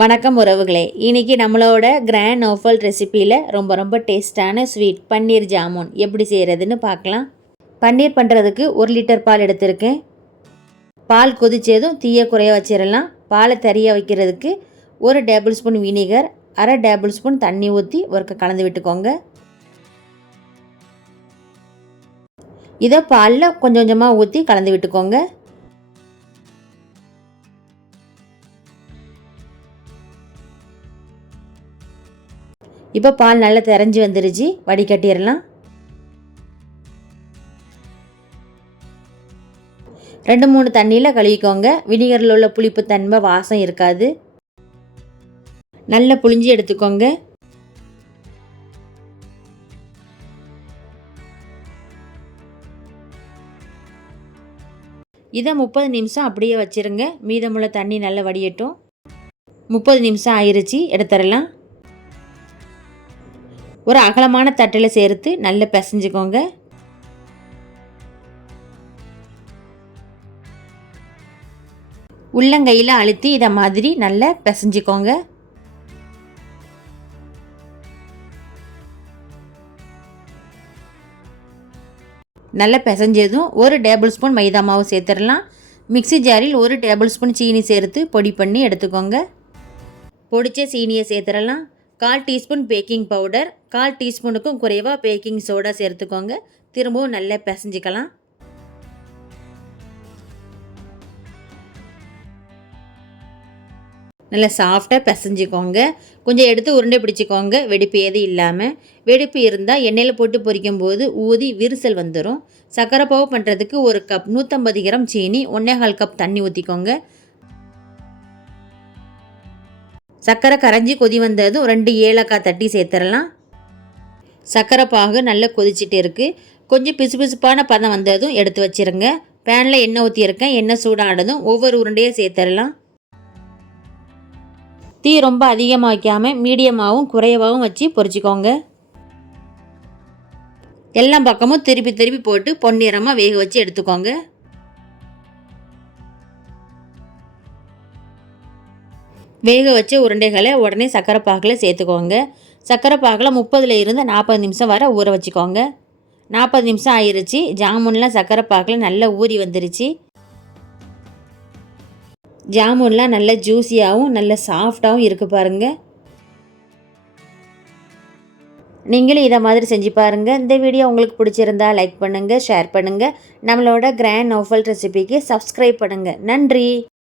வணக்கம் உறவுகளே. இன்றைக்கி நம்மளோட கிராண்ட் ஓஃபல் ரெசிப்பியில் ரொம்ப ரொம்ப டேஸ்டான ஸ்வீட் பன்னீர் ஜாமுன் எப்படி செய்கிறதுன்னு பார்க்கலாம். பன்னீர் பண்ணுறதுக்கு ஒரு லிட்டர் பால் எடுத்திருக்கேன். பால் கொதிச்சதும் தீய குறைய வச்சிடலாம். பாலை தறிய வைக்கிறதுக்கு ஒரு டேபிள் ஸ்பூன் வினிகர் அரை டேபிள் ஸ்பூன் தண்ணி ஊற்றி ஒருக்க கலந்து விட்டுக்கோங்க. இதை பாலில் கொஞ்சம் கொஞ்சமாக ஊற்றி கலந்து விட்டுக்கோங்க. இப்போ பால் நல்லா திறஞ்சி வந்துருச்சு. வடிகட்டிடலாம் ரெண்டு மூணு தண்ணியில் கழுவிக்கோங்க. வினிகரில் உள்ள புளிப்பு தன்மை வாசம் இருக்காது. நல்லா புளிஞ்சு எடுத்துக்கோங்க. இதை முப்பது நிமிஷம் அப்படியே வச்சுருங்க. மீதமுள்ள தண்ணி நல்லா வடியட்டும். முப்பது நிமிஷம் ஆயிடுச்சு எடுத்துடலாம். ஒரு அகலமான தட்டில் சேர்த்து நல்லா பிசைஞ்சுக்கோங்க. உள்ளங்கையில் அழுத்தி இதை மாதிரி நல்லா பிசைஞ்சிக்கோங்க. நல்லா பிசைஞ்சதும் ஒரு டேபிள் ஸ்பூன் மைதா மாவு சேர்த்துடலாம். மிக்சி ஜாரில் ஒரு டேபிள் ஸ்பூன் சீனி சேர்த்து பொடி பண்ணி எடுத்துக்கோங்க. பொடிச்ச சீனியை சேர்த்துடலாம். கால் டீஸ்பூன் பேக்கிங் பவுடர் கால் டீஸ்பூனுக்கும் குறைவாக பேக்கிங் சோடா சேர்த்துக்கோங்க. திரும்பவும் நல்லா பிசைஞ்சிக்கலாம். நல்லா சாஃப்டாக பிசைஞ்சிக்கோங்க. கொஞ்சம் எடுத்து உருண்டை பிடிச்சிக்கோங்க. வெடிப்பு எதுவும் இல்லாமல் வெடிப்பு இருந்தால் எண்ணெயில் போட்டு பொரிக்கும் போது ஊதி விரிசல் வந்துடும் சக்கரை பாவு பண்ணுறதுக்கு ஒரு கப் நூற்றம்பது கிராம் சீனி ஒன்றே கப் தண்ணி ஊற்றிக்கோங்க சர்க்கரை கரைஞ்சி கொதி வந்ததும் ரெண்டு ஏலக்காய் தட்டி சேர்த்துடலாம். சர்க்கரை பாகு நல்லா கொதிச்சுட்டு இருக்குது கொஞ்சம் பிசு பிசுப்பான பதம் வந்ததும் எடுத்து வச்சுருங்க. பேனில் எண்ணெய் ஊற்றியிருக்கேன் எண்ணெய் சூடானதும் ஒவ்வொரு உருண்டையும் சேர்த்துடலாம். தீ ரொம்ப அதிகமாக வைக்காமல் மீடியமாகவும் குறைவாகவும் வச்சு பொரிச்சிக்கோங்க எல்லா பக்கமும் திருப்பி திருப்பி போட்டு பொன்னிறமாக வேக வச்சு எடுத்துக்கோங்க. வேக வச்ச உருண்டைகளை உடனே சர்க்கரை பாகில் சேர்த்துக்கோங்க. சர்க்கரை பாகில் முப்பதுல இருந்து நாற்பது நிமிஷம் வர ஊற வச்சுக்கோங்க. நாற்பது நிமிஷம் ஆயிடுச்சு ஜாமுன்லாம் சர்க்கரை பாகில் நல்லா ஊறி வந்துருச்சு. ஜாமுன்லாம் நல்ல ஜூஸியாகவும் நல்ல சாஃப்டாகவும் இருக்குது பாருங்கள் நீங்களும் இதை மாதிரி செஞ்சு பாருங்கள் இந்த வீடியோ உங்களுக்கு பிடிச்சிருந்தா லைக் பண்ணுங்கள் ஷேர் பண்ணுங்கள் நம்மளோட கிராண்ட் நோஃபல் ரெசிபிக்கு சப்ஸ்கிரைப் பண்ணுங்கள் நன்றி.